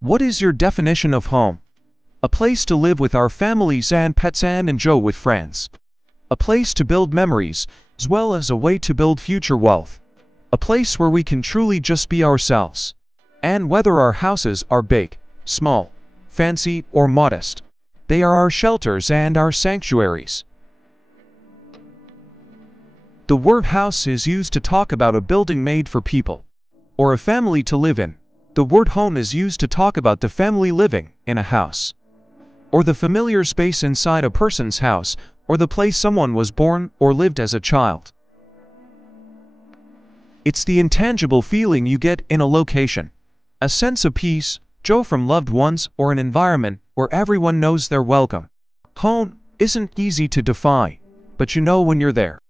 What is your definition of home? A place to live with our families and pets and enjoy with friends. A place to build memories, as well as a way to build future wealth. A place where we can truly just be ourselves. And whether our houses are big, small, fancy, or modest, they are our shelters and our sanctuaries. The word house is used to talk about a building made for people, or a family to live in. The word home is used to talk about the family living in a house, or the familiar space inside a person's house, or the place someone was born or lived as a child. It's the intangible feeling you get in a location, a sense of peace, joy from loved ones, or an environment where everyone knows they're welcome. Home isn't easy to define, but you know when you're there.